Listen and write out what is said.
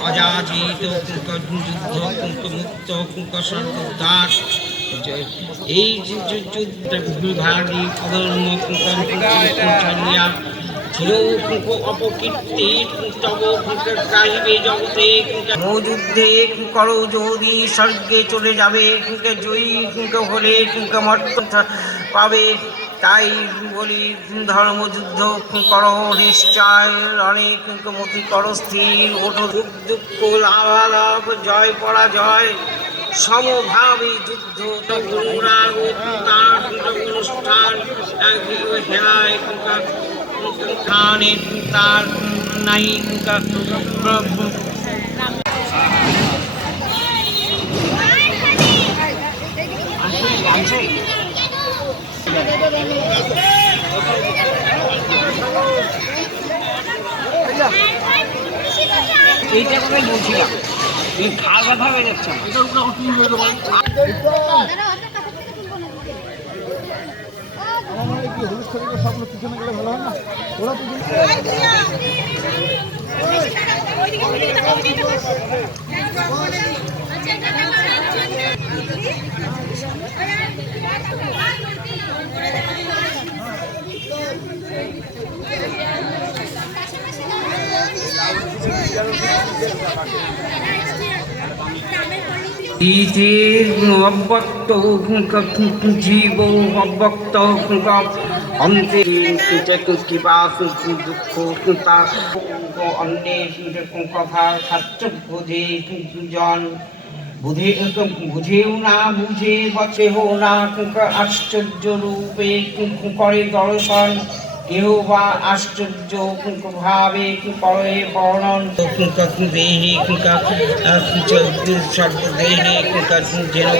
অযাচিত যুদ্ধ মুক্ত সর্বদার এই যুদ্ধ ভারী অধর্ম ছাড়িয়া ছিল অপকীর্তি তব কাহিবে জগতে যুদ্ধে করো যদি স্বর্গে চলে যাবে জয়ী হলে মর্ত পাবে। তাই বলি ধর্মযুদ্ধ করো নিশ্চয় অনেক মতি করো স্থির ওঠো দুঃখ লাভালাভ জয় পরাজয় সমভাবে যুদ্ধ অনুষ্ঠান খেলায় তার নাই এইটা কথাই বলছিলাম খাল ব্যথা হয়ে যাচ্ছে হলুদ শরীরের স্বপ্ন পিছনে গেলে ভালো হয় না ওরা অব্যক্ত জীব অব্যক্ত অন্তে কিবা দুঃখ অন্যের কথা শাস্ত্র বোঝে জন বুঝেও না বুঝে বচেও না আশ্চর্য রূপে করে দর্শন কেউ বা আশ্চর্য ভাবে করে বর্ণন দেহে সর্বদেহে যেন